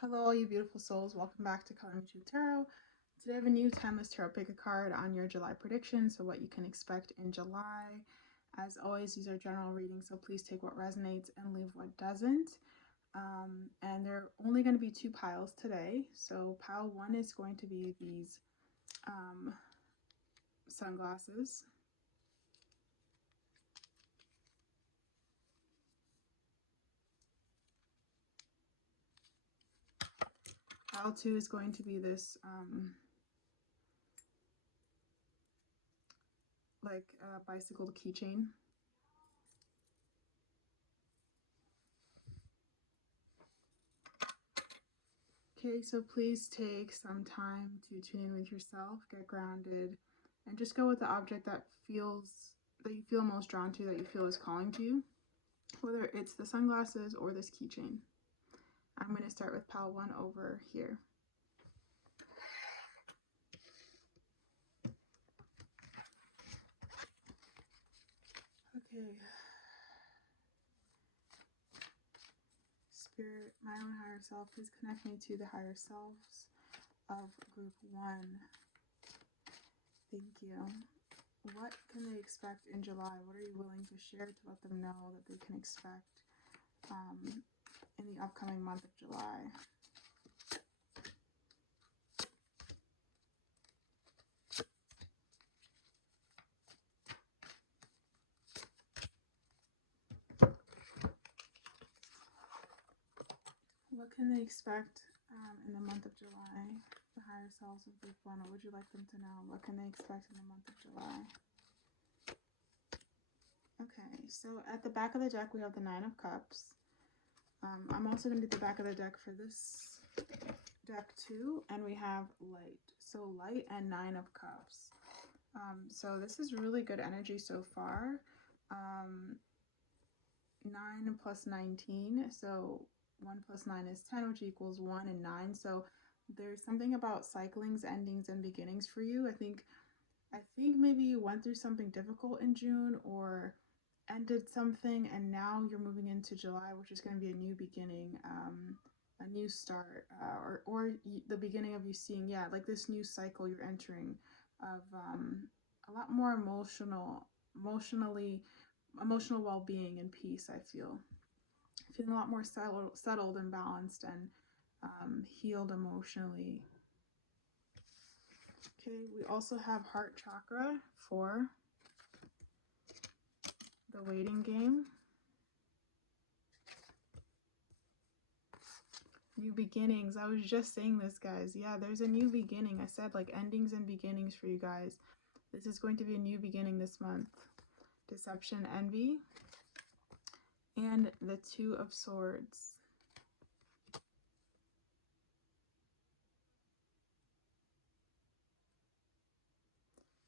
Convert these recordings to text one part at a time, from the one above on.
Hello, all you beautiful souls. Welcome back to Color Me True Tarot. Today I have a new timeless tarot pick a card on your July prediction, so what you can expect in July. As always, these are general readings, so please take what resonates and leave what doesn't. And there are only going to be two piles today. So pile one is going to be these sunglasses. Pile two is going to be this bicycle keychain. Okay, so please take some time to tune in with yourself, get grounded, and just go with the object that you feel most drawn to, that you feel is calling to you, whether it's the sunglasses or this keychain. I'm going to start with pile one over here. Okay. Spirit, my own higher self, please connect me to the higher selves of group one. Thank you. What can they expect in July? What are you willing to share to let them know that they can expect in the upcoming month of July? What can they expect in the month of July? The higher selves of group one. What would you like them to know? What can they expect in the month of July? Okay, so at the back of the deck we have the Nine of Cups. I'm also going to do the back of the deck for this deck too, and we have light. So light and Nine of Cups. So this is really good energy so far. 9 plus 19, so 1 plus 9 is 10, which equals 1 and 9. So there's something about cyclings, endings, and beginnings for you. I think maybe you went through something difficult in June or ended something, and now you're moving into July, which is going to be a new beginning, a new start, or the beginning of you seeing, like this new cycle you're entering of a lot more emotional well-being and peace. I feel feeling a lot more settled and balanced and healed emotionally. Okay, we also have heart chakra for the waiting game. New beginnings. I was just saying this, guys. Yeah, there's a new beginning. I said like endings and beginnings for you guys. This is going to be a new beginning this month. Deception, envy, and the Two of Swords.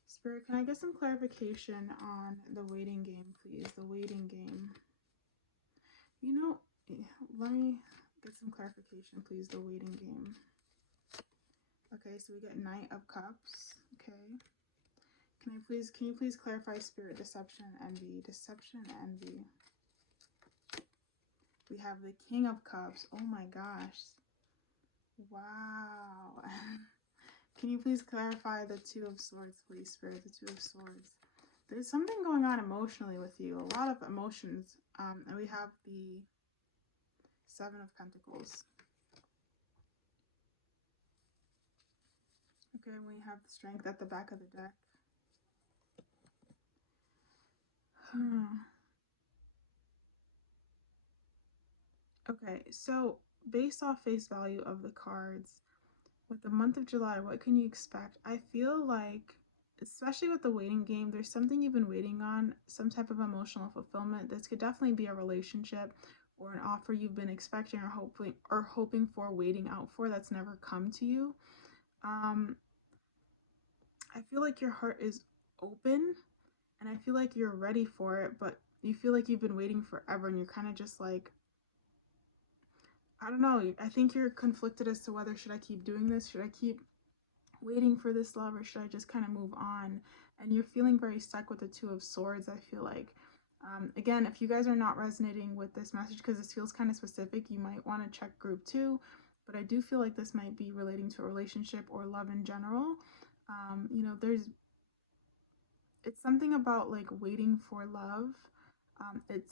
Spirit, can I get some clarification on the waiting game, please? The waiting game. You know, let me get some clarification, please. The waiting game. Okay, so we get Knight of Cups. Okay. Can you please clarify Spirit, deception, envy? Deception, envy. We have the King of Cups. Oh my gosh. Wow. Can you please clarify the Two of Swords, please, Spirit? The Two of Swords. There's something going on emotionally with you. A lot of emotions. And we have the Seven of Pentacles. Okay, and we have the Strength at the back of the deck. Okay, so based off face value of the cards, with the month of July, what can you expect? I feel like, especially with the waiting game, there's something you've been waiting on, some type of emotional fulfillment. This could definitely be a relationship or an offer you've been expecting or hoping for, waiting out for, that's never come to you. I feel like your heart is open and I feel like you're ready for it, but you feel like you've been waiting forever and you're kind of just like, I don't know. I think you're conflicted as to whether should I keep doing this? Should I keep waiting for this love, or should I just kind of move on? And you're feeling very stuck with the Two of Swords, I feel like. Again, if you guys are not resonating with this message because this feels kind of specific, you might want to check group 2. but I do feel like this might be relating to a relationship or love in general. You know, it's something about like waiting for love.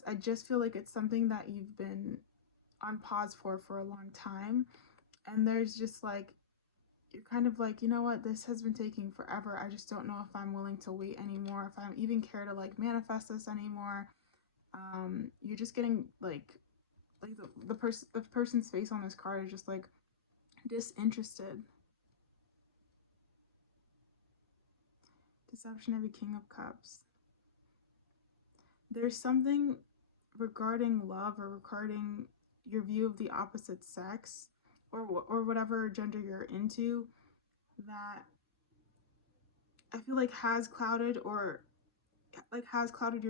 I just feel like it's something that you've been on pause for a long time, and there's just like you're kind of like, you know what, this has been taking forever. I just don't know if I'm willing to wait anymore, if I even care to like manifest this anymore. You're just getting like the person's face on this card is just like disinterested. Deception of a King of Cups. There's something regarding love or regarding your view of the opposite sex or whatever gender you're into that I feel like has clouded your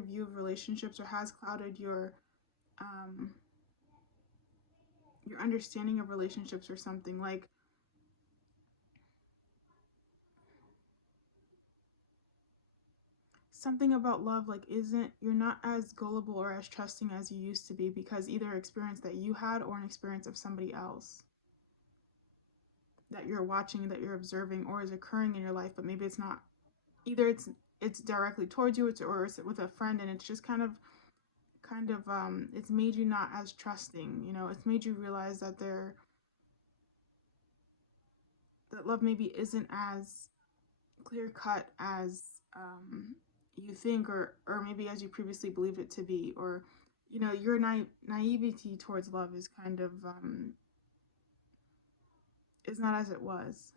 view of relationships or has clouded your understanding of relationships or something. Like something about love like isn't you're not as gullible or as trusting as you used to be because either experience that you had or an experience of somebody else that you're watching, that you're observing, or is occurring in your life, but maybe it's not. Either it's directly towards you, or it's with a friend, and it's just it's made you not as trusting. You know, it's made you realize that that love maybe isn't as clear cut as you think, or maybe as you previously believed it to be, or you know, your naivety towards love is kind of is not as it was.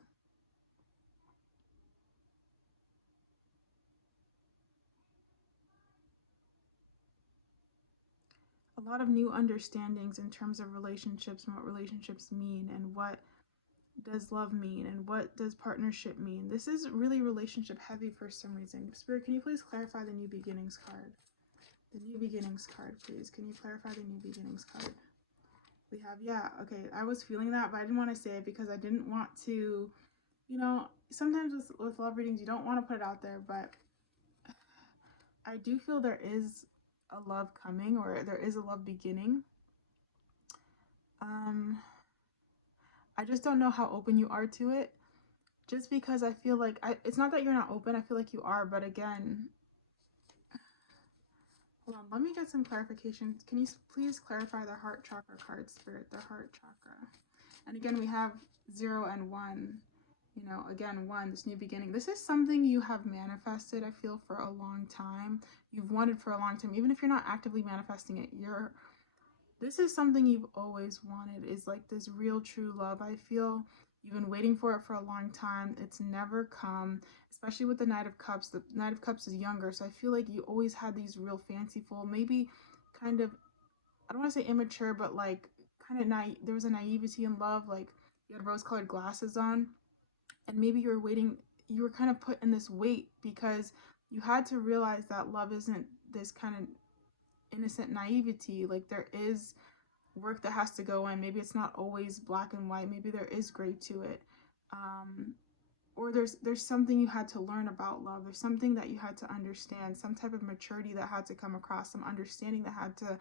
A lot of new understandings in terms of relationships and what relationships mean and what does love mean and what does partnership mean. This is really relationship heavy for some reason. Spirit, can you please clarify the new beginnings card? The new beginnings card, please. Can you clarify the new beginnings card? We have, yeah, okay. I was feeling that, but I didn't want to say it because I didn't want to, you know, sometimes with love readings, you don't want to put it out there, but I do feel there is a love coming or there is a love beginning. I just don't know how open you are to it. Just because I feel like it's not that you're not open, I feel like you are, but again, hold on, let me get some clarification. Can you please clarify the heart chakra card, Spirit, the heart chakra? And again, we have 0 and 1. You know, again, 1, this new beginning. This is something you have manifested, I feel, for a long time. You've wanted for a long time. Even if you're not actively manifesting it, this is something you've always wanted, is like this real true love. I feel you've been waiting for it for a long time. It's never come, especially with the Knight of Cups. The Knight of Cups is younger, so I feel like you always had these real fanciful, maybe kind of, I don't want to say immature, but like kind of there was a naivety in love. Like you had rose-colored glasses on, and maybe you were waiting. You were kind of put in this weight because you had to realize that love isn't this kind of innocent naivety. Like there is work that has to go in. Maybe it's not always black and white. Maybe there is gray to it. Or there's something you had to learn about love. There's something that you had to understand, some type of maturity that had to come across, some understanding that had to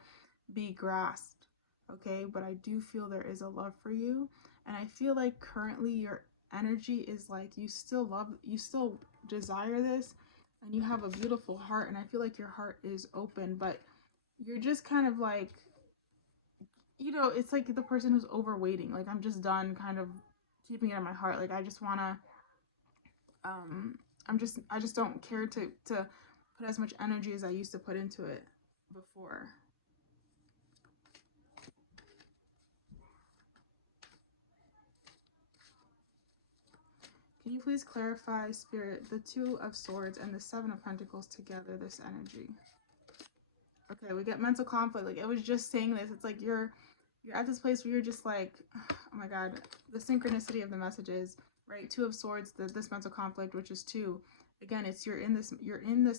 be grasped. Okay, but I do feel there is a love for you, and I feel like currently your energy is like you still desire this, and you have a beautiful heart, and I feel like your heart is open, but you're just kind of like, you know, it's like the person who's overweighting. Like I'm just done kind of keeping it in my heart. Like I just wanna I just don't care to put as much energy as I used to put into it before. Can you please clarify, Spirit, the 2 of Swords and the 7 of Pentacles together, this energy? Okay, we get mental conflict. Like, it was just saying this. It's like you're at this place where you're just like, oh my God, the synchronicity of the messages, right? 2 of Swords, this mental conflict, which is 2. Again, it's you're in this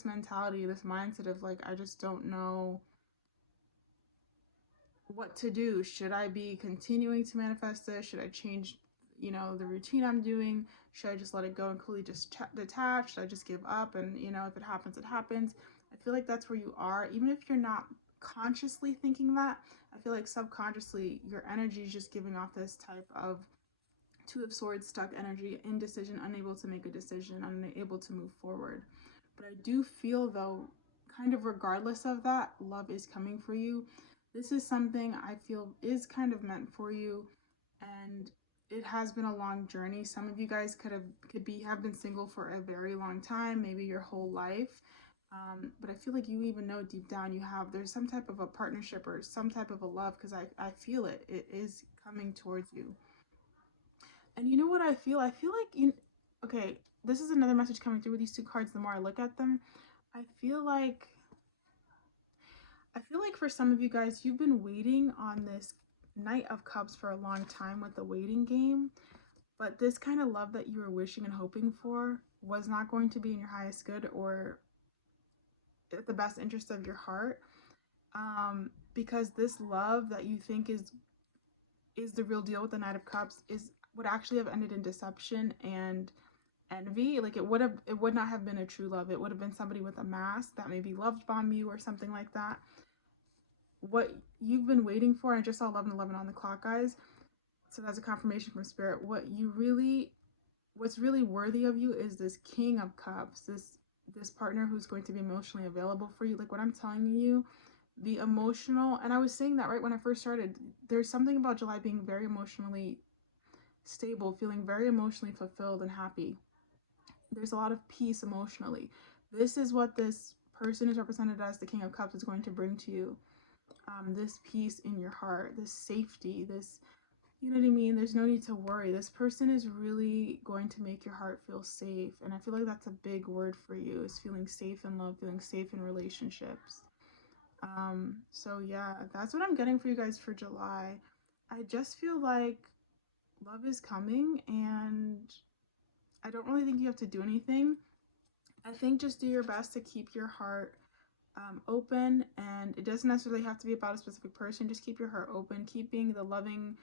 mentality, this mindset of like, I just don't know what to do. Should I be continuing to manifest this? Should I change, you know, the routine I'm doing? Should I just let it go and completely just detach? Should I just give up? And, you know, if it happens, it happens. I feel like that's where you are. Even if you're not consciously thinking that. I feel like subconsciously your energy is just giving off this type of Two of Swords stuck energy, indecision, unable to make a decision, unable to move forward. But I do feel though, kind of regardless of that, love is coming for you. This is something I feel is kind of meant for you, and it has been a long journey. Some of you guys have been single for a very long time, maybe your whole life. But I feel like you even know deep down there's some type of a partnership or some type of a love, because I feel it is coming towards you. And you know what I feel? I feel like okay, this is another message coming through with these two cards. The more I look at them, I feel like for some of you guys, you've been waiting on this Knight of Cups for a long time with the waiting game. But this kind of love that you were wishing and hoping for was not going to be in your highest good or at the best interest of your heart. Because this love that you think is the real deal with the Knight of Cups would actually have ended in deception and envy. Like it would not have been a true love. It would have been somebody with a mask that maybe loved bomb you or something like that. What you've been waiting for, and I just saw 11:11 on the clock, guys. So that's a confirmation from Spirit. What's really worthy of you is this King of Cups, this partner who's going to be emotionally available for you. Like what I'm telling you, the emotional, and I was saying that right when I first started, there's something about July being very emotionally stable, feeling very emotionally fulfilled and happy. There's a lot of peace emotionally. This is what this person is represented as the King of Cups is going to bring to you. This peace in your heart, this safety, this, you know what I mean? There's no need to worry. This person is really going to make your heart feel safe. And I feel like that's a big word for you, is feeling safe in love, feeling safe in relationships. So yeah, that's what I'm getting for you guys for July. I just feel like love is coming, and I don't really think you have to do anything. I think just do your best to keep your heart open, and it doesn't necessarily have to be about a specific person. Just keep your heart open, keep being the loving,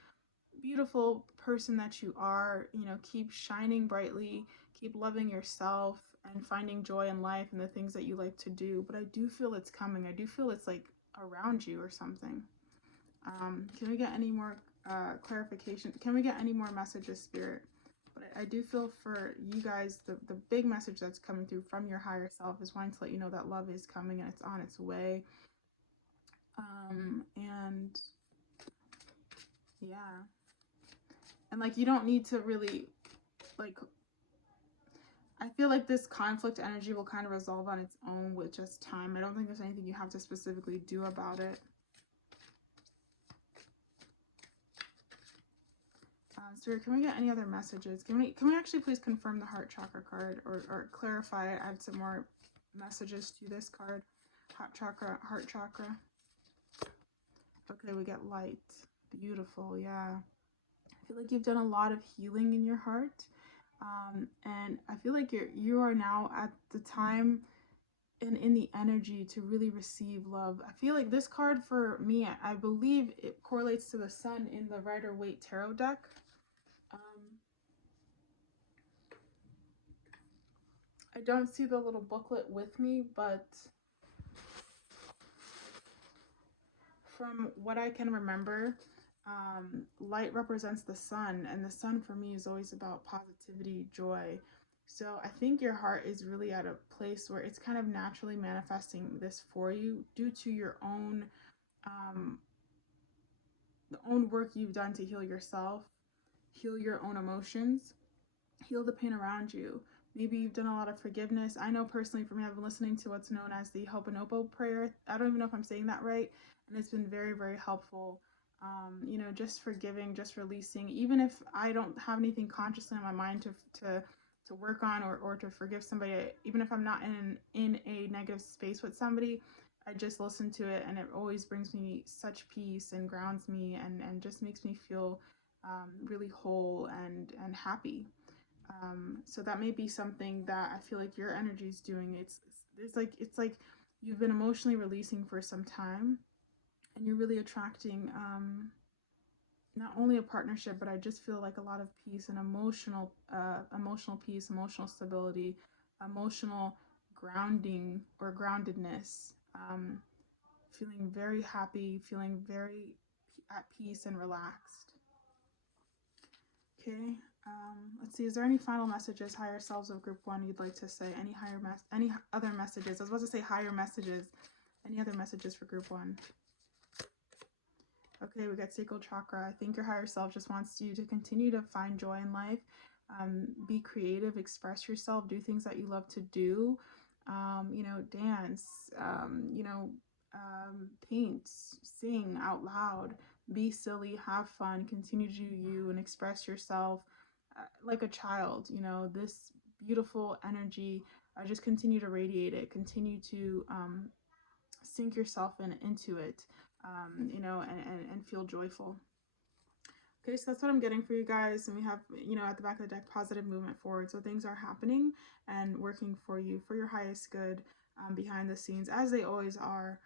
beautiful person that you are. You know, keep shining brightly, keep loving yourself and finding joy in life and the things that you like to do. But I do feel it's coming. I do feel it's like around you or something. Can we get any more clarification? Can we get any more messages, Spirit? But I do feel for you guys, the big message that's coming through from your higher self is wanting to let you know that love is coming and it's on its way. And yeah. And like, you don't need to really, like, I feel like this conflict energy will kind of resolve on its own with just time. I don't think there's anything you have to specifically do about it. Spirit, can we get any other messages? Can we actually please confirm the heart chakra card, or clarify, add some more messages to this card? Heart chakra. Okay, we get light. Beautiful, yeah. I feel like you've done a lot of healing in your heart. And I feel like you are now at the time and in the energy to really receive love. I feel like this card for me, I believe it correlates to the sun in the Rider-Waite Tarot deck. I don't see the little booklet with me, but from what I can remember, light represents the sun, and the sun for me is always about positivity, joy. So I think your heart is really at a place where it's kind of naturally manifesting this for you due to your own the own work you've done to heal yourself, heal your own emotions, heal the pain around you. Maybe you've done a lot of forgiveness. I know personally for me, I've been listening to what's known as the Ho'oponopono prayer. I don't even know if I'm saying that right. And it's been very, very helpful. You know, just forgiving, just releasing. Even if I don't have anything consciously in my mind to work on, or to forgive somebody, even if I'm not in a negative space with somebody, I just listen to it, and it always brings me such peace and grounds me, and just makes me feel really whole and happy. So that may be something that I feel like your energy is doing. It's like you've been emotionally releasing for some time, and you're really attracting not only a partnership, but I just feel like a lot of peace and emotional peace, emotional stability, emotional grounding or groundedness. feeling very happy, feeling very at peace and relaxed. Okay, let's see. Is there any final messages, higher selves of group 1, you'd like to say? Any other messages? I was about to say higher messages. Any other messages for group 1? Okay, we got sacral chakra. I think your higher self just wants you to continue to find joy in life. Be creative, express yourself, do things that you love to do. You know, dance, paint, sing out loud, be silly, have fun, continue to do you and express yourself like a child. You know, this beautiful energy, just continue to radiate it, continue to sink yourself into it, you know, and feel joyful. Okay, so that's what I'm getting for you guys. And we have, you know, at the back of the deck, positive movement forward. So things are happening and working for you, for your highest good, behind the scenes, as they always are.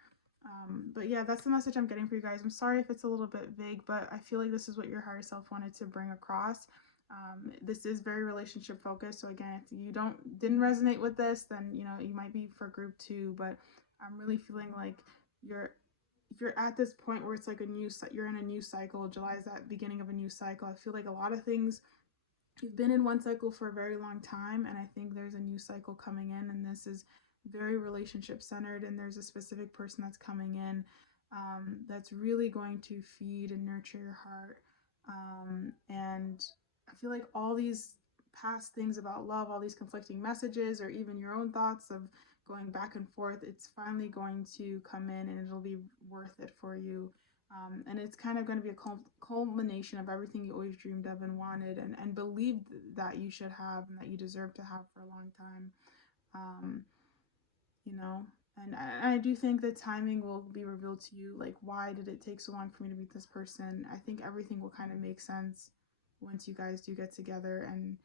But yeah, that's the message I'm getting for you guys. I'm sorry if it's a little bit vague, but I feel like this is what your higher self wanted to bring across. This is very relationship focused. So again, if you didn't resonate with this, then, you know, you might be for group 2, but I'm really feeling like you're at this point where it's like you're in a new cycle. July is that beginning of a new cycle. I feel like a lot of things, you've been in one cycle for a very long time, and I think there's a new cycle coming in, and this is very relationship centered, and there's a specific person that's coming in that's really going to feed and nurture your heart. And I feel like all these past things about love, all these conflicting messages, or even your own thoughts of going back and forth, it's finally going to come in and it'll be worth it for you. And it's kind of going to be a culmination of everything you always dreamed of and wanted and believed that you should have and that you deserve to have for a long time. You know, and I do think the timing will be revealed to you. Like, why did it take so long for me to meet this person? I think everything will kind of make sense once you guys do get together and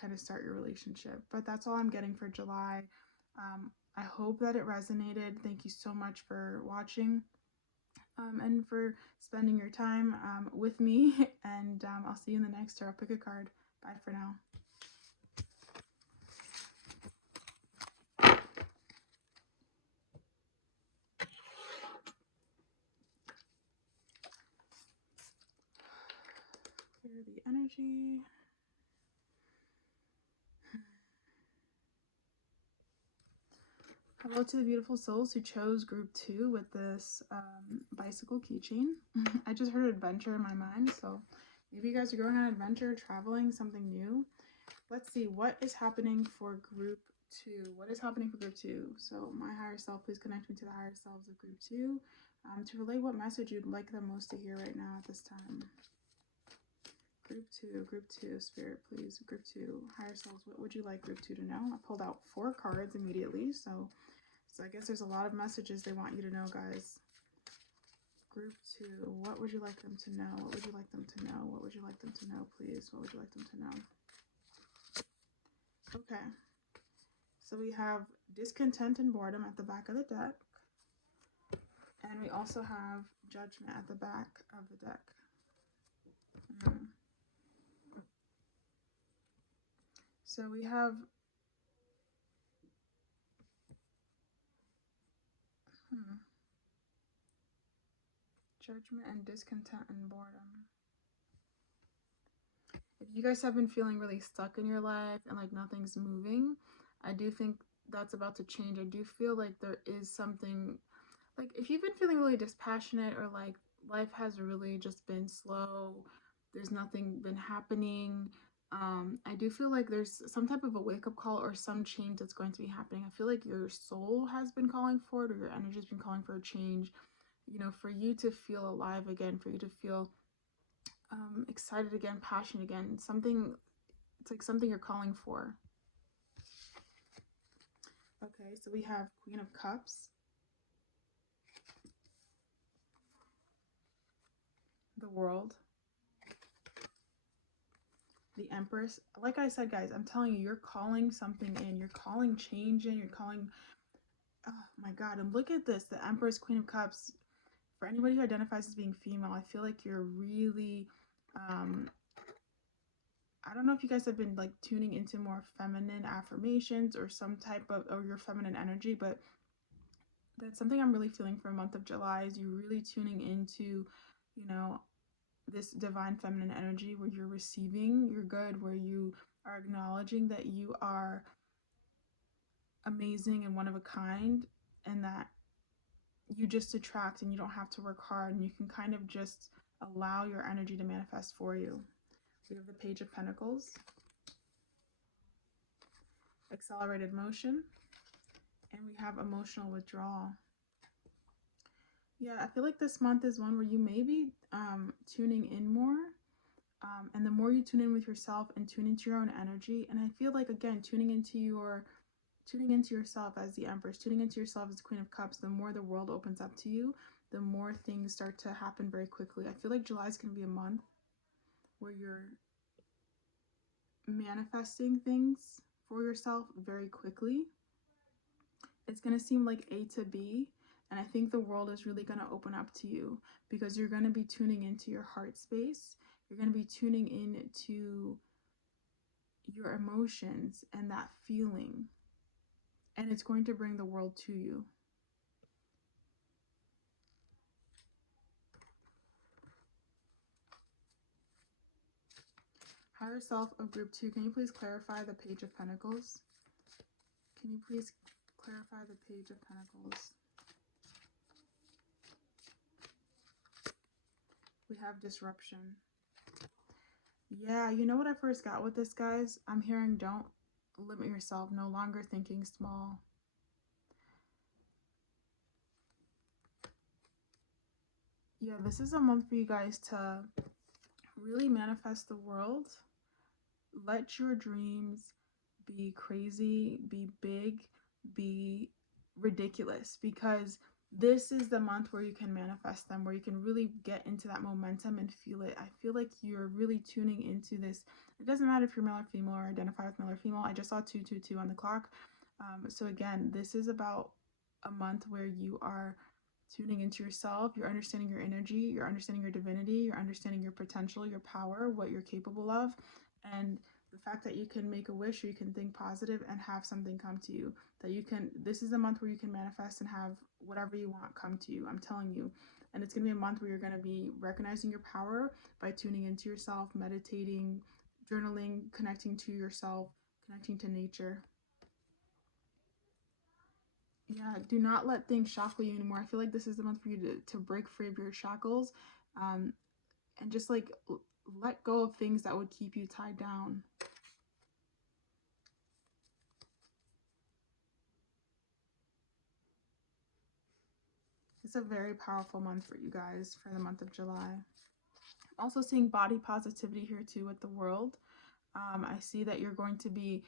kind of start your relationship. But that's all I'm getting for July. I hope that it resonated. Thank you so much for watching and for spending your time with me. And I'll see you in the next tarot. Pick a card. Bye for now. Clear the energy. Hello to the beautiful souls who chose group 2 with this bicycle keychain. I just heard adventure in my mind, so maybe you guys are going on an adventure, traveling, something new. Let's see, what is happening for group 2? What is happening for group 2? So my higher self, please connect me to the higher selves of group 2 to relay what message you'd like them most to hear right now at this time. Group 2, Spirit, please. Group 2, higher selves, what would you like group 2 to know? I pulled out 4 cards immediately, so I guess there's a lot of messages they want you to know, guys. Group 2, what would you like them to know? What would you like them to know? What would you like them to know, please? What would you like them to know? Okay. So we have discontent and boredom at the back of the deck. And we also have judgment at the back of the deck. So we have judgment and discontent and boredom. If you guys have been feeling really stuck in your life and like nothing's moving, I do think that's about to change. I do feel like there is something, like if you've been feeling really dispassionate or like life has really just been slow, there's nothing been happening, I do feel like there's some type of a wake-up call or some change that's going to be happening. I feel like your soul has been calling for it, or your energy has been calling for a change, you know, for you to feel alive again, for you to feel excited again, passionate again. Something, it's like something you're calling for. Okay, so we have Queen of Cups, the World, the Empress. Like I said, guys, I'm telling you, you're calling something in. You're calling change in. You're calling, oh my God, and look at this, the Empress, Queen of Cups. For anybody who identifies as being female, I feel like you're really, I don't know if you guys have been like tuning into more feminine affirmations or some type of, or your feminine energy, but That's something I'm really feeling for the month of July, is you really tuning into, you know, this divine feminine energy where you're receiving your good, where you are acknowledging that you are amazing and one of a kind, and that you just attract and you don't have to work hard, and you can kind of just allow your energy to manifest for you. We have the Page of Pentacles, accelerated motion, and we have emotional withdrawal. Yeah, I feel like this month is one where you may be tuning in more. And the more you tune in with yourself and tune into your own energy, and I feel like, again, tuning into yourself as the Empress, tuning into yourself as the Queen of Cups, the more the world opens up to you, the more things start to happen very quickly. I feel like July is going to be a month where you're manifesting things for yourself very quickly. It's going to seem like A to B, and I think the world is really going to open up to you because you're going to be tuning into your heart space. You're going to be tuning into your emotions and that feeling, and it's going to bring the world to you. Higher Self of Group 2, can you please clarify the Page of Pentacles? Can you please clarify the Page of Pentacles? We have disruption. Yeah, you know what I first got with this, guys? I'm hearing don't limit yourself, no longer thinking small. Yeah, this is a month for you guys to really manifest the world. Let your dreams be crazy, be big, be ridiculous, because this is the month where you can manifest them, where you can really get into that momentum and feel it. I feel like you're really tuning into this. It doesn't matter if you're male or female or identify with male or female. I just saw 222 on the clock. So again, this is about a month where you are tuning into yourself, you're understanding your energy, you're understanding your divinity, you're understanding your potential, your power, what you're capable of, and the fact that you can make a wish, or you can think positive and have something come to you. That you can, this is a month where you can manifest and have whatever you want come to you, I'm telling you. And it's going to be a month where you're going to be recognizing your power by tuning into yourself, meditating, journaling, connecting to yourself, connecting to nature. Yeah, do not let things shackle you anymore. I feel like this is the month for you to break free of your shackles, and just like let go of things that would keep you tied down. It's a very powerful month for you guys for the month of July. Also seeing body positivity here too with the world. I see that you're going to be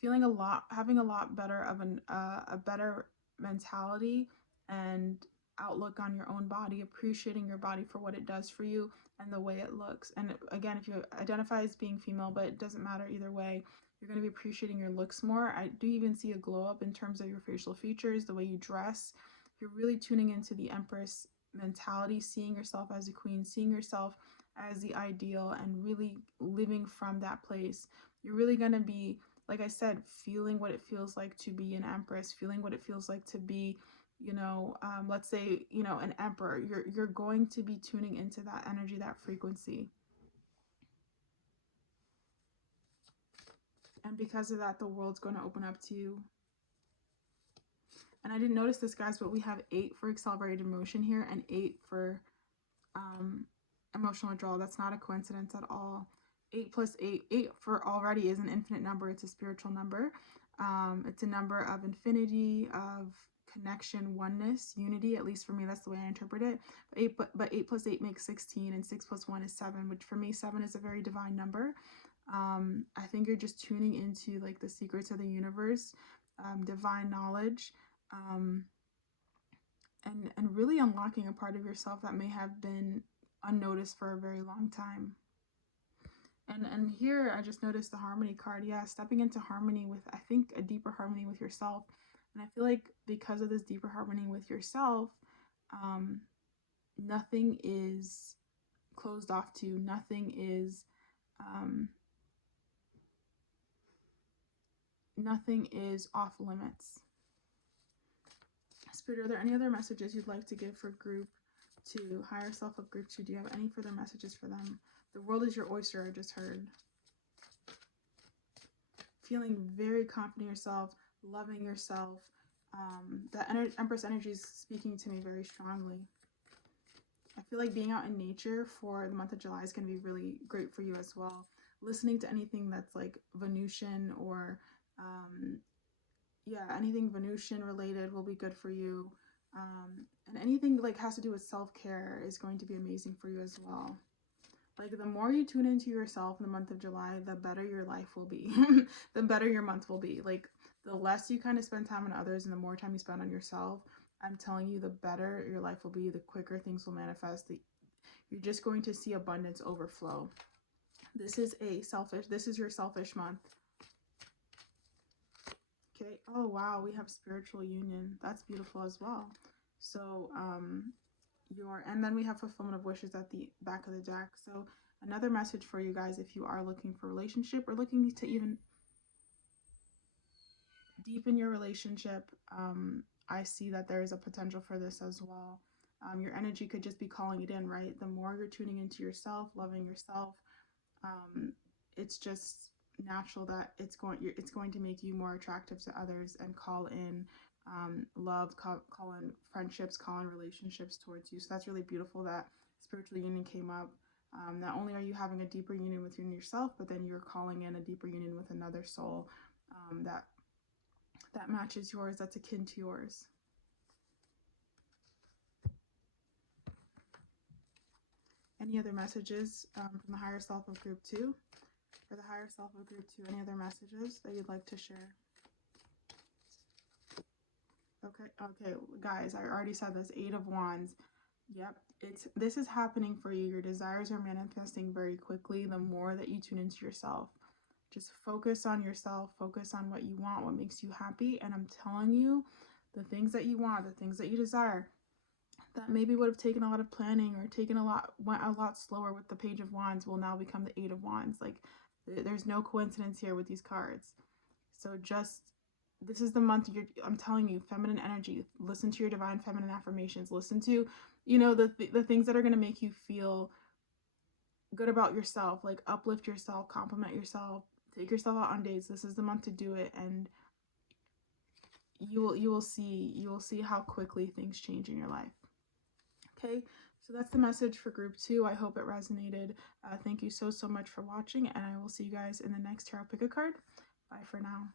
feeling having a lot better of a better mentality and outlook on your own body, appreciating your body for what it does for you and the way it looks. And again, if you identify as being female, but it doesn't matter either way, you're going to be appreciating your looks more. I do even see a glow up in terms of your facial features, the way you dress. You're really tuning into the Empress mentality, seeing yourself as a queen, seeing yourself as the ideal, and really living from that place. You're really going to be, like I said, feeling what it feels like to be an Empress, feeling what it feels like to be, let's say, an emperor. You're going to be tuning into that energy, that frequency. And because of that, the world's going to open up to you. And I didn't notice this, guys, but we have 8 for accelerated motion here and 8 for emotional withdrawal. That's not a coincidence at all. 8 plus 8, 8 for already is an infinite number. It's a spiritual number. It's a number of infinity, of connection, oneness, unity. At least for me, that's the way I interpret it. But 8 plus 8 makes 16, and 6 plus 1 is 7, which for me, 7 is a very divine number. I think you're just tuning into like the secrets of the universe, divine knowledge, and really unlocking a part of yourself that may have been unnoticed for a very long time. And here I just noticed the harmony card. Yeah, stepping into harmony with, I think, a deeper harmony with yourself. And I feel like because of this deeper harmony with yourself, nothing is closed off to you. Nothing is off limits. Spirit, are there any other messages you'd like to give for group 2, higher self of group 2? Do you have any further messages for them? The world is your oyster, I just heard. Feeling very confident in yourself, loving yourself. The Empress energy is speaking to me very strongly. I feel like being out in nature for the month of July is going to be really great for you as well. Listening to anything that's like Venusian or anything Venusian related will be good for you. And anything like has to do with self-care is going to be amazing for you as well. Like the more you tune into yourself in the month of July, the better your life will be. The better your month will be. Like the less you kind of spend time on others and the more time you spend on yourself, I'm telling you, the better your life will be, the quicker things will manifest. You're just going to see abundance overflow. This is your selfish month. Okay. Oh, wow. We have spiritual union. That's beautiful as well. So, and then we have fulfillment of wishes at the back of the deck. So another message for you guys, if you are looking for a relationship or looking to even deepen your relationship, I see that there is a potential for this as well. Your energy could just be calling it in, right? The more you're tuning into yourself, loving yourself, it's just natural that it's going to make you more attractive to others and call in love, call in friendships, call in relationships towards you. So that's really beautiful that spiritual union came up. Not only are you having a deeper union within yourself, but then you're calling in a deeper union with another soul that matches yours, that's akin to yours. Any other messages from the higher self of group 2? For the higher self of group 2, any other messages that you'd like to share? Okay, guys, I already said this, 8 of Wands. Yep, this is happening for you. Your desires are manifesting very quickly the more that you tune into yourself. Just focus on yourself, focus on what you want, what makes you happy, and I'm telling you, the things that you want, the things that you desire, that maybe would have taken a lot of planning or went a lot slower with the Page of Wands will now become the 8 of Wands. Like, there's no coincidence here with these cards. So this is the month I'm telling you, feminine energy. Listen to your divine feminine affirmations. Listen to, the things that are going to make you feel good about yourself, like uplift yourself, compliment yourself, take yourself out on dates. This is the month to do it, and you will see how quickly things change in your life. Okay, so that's the message for group 2. I hope it resonated. Thank you so much for watching, and I will see you guys in the next tarot pick a card. Bye for now.